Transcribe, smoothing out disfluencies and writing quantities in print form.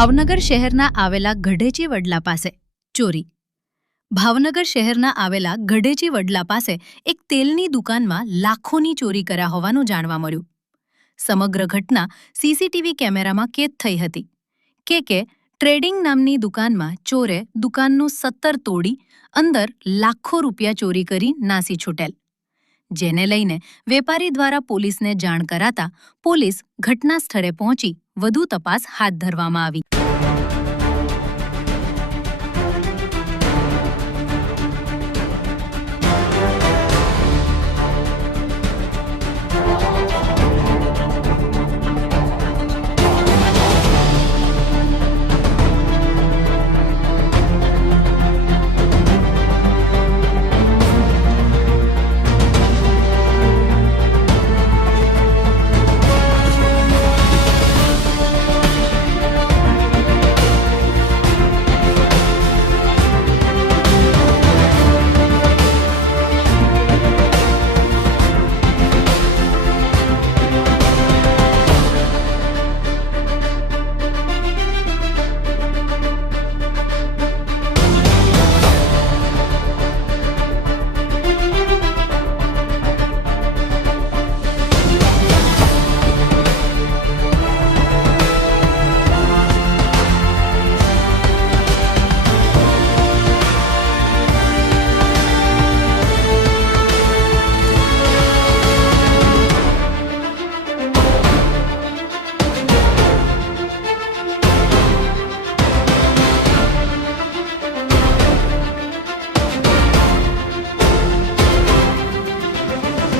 ભાવનગર શહેરના આવેલા ગઢેચી વડલા પાસે ચોરી. ભાવનગર શહેરના આવેલા ગઢેચી વડલા પાસે એક તેલની દુકાનમાં લાખોની ચોરી કર્યા હોવાનું જાણવા મળ્યું. સમગ્ર ઘટના સીસીટીવી કેમેરામાં કેદ થઈ હતી. કે ટ્રેડિંગ નામની દુકાનમાં ચોરે દુકાનનું 17 તોડી અંદર લાખો રૂપિયા ચોરી કરી નાસી છૂટેલ, જેને લઈને વેપારી દ્વારા પોલીસને જાણ કરાતા પોલીસ ઘટના સ્થળે પહોંચી વધુ તપાસ હાથ ધરવામાં આવી.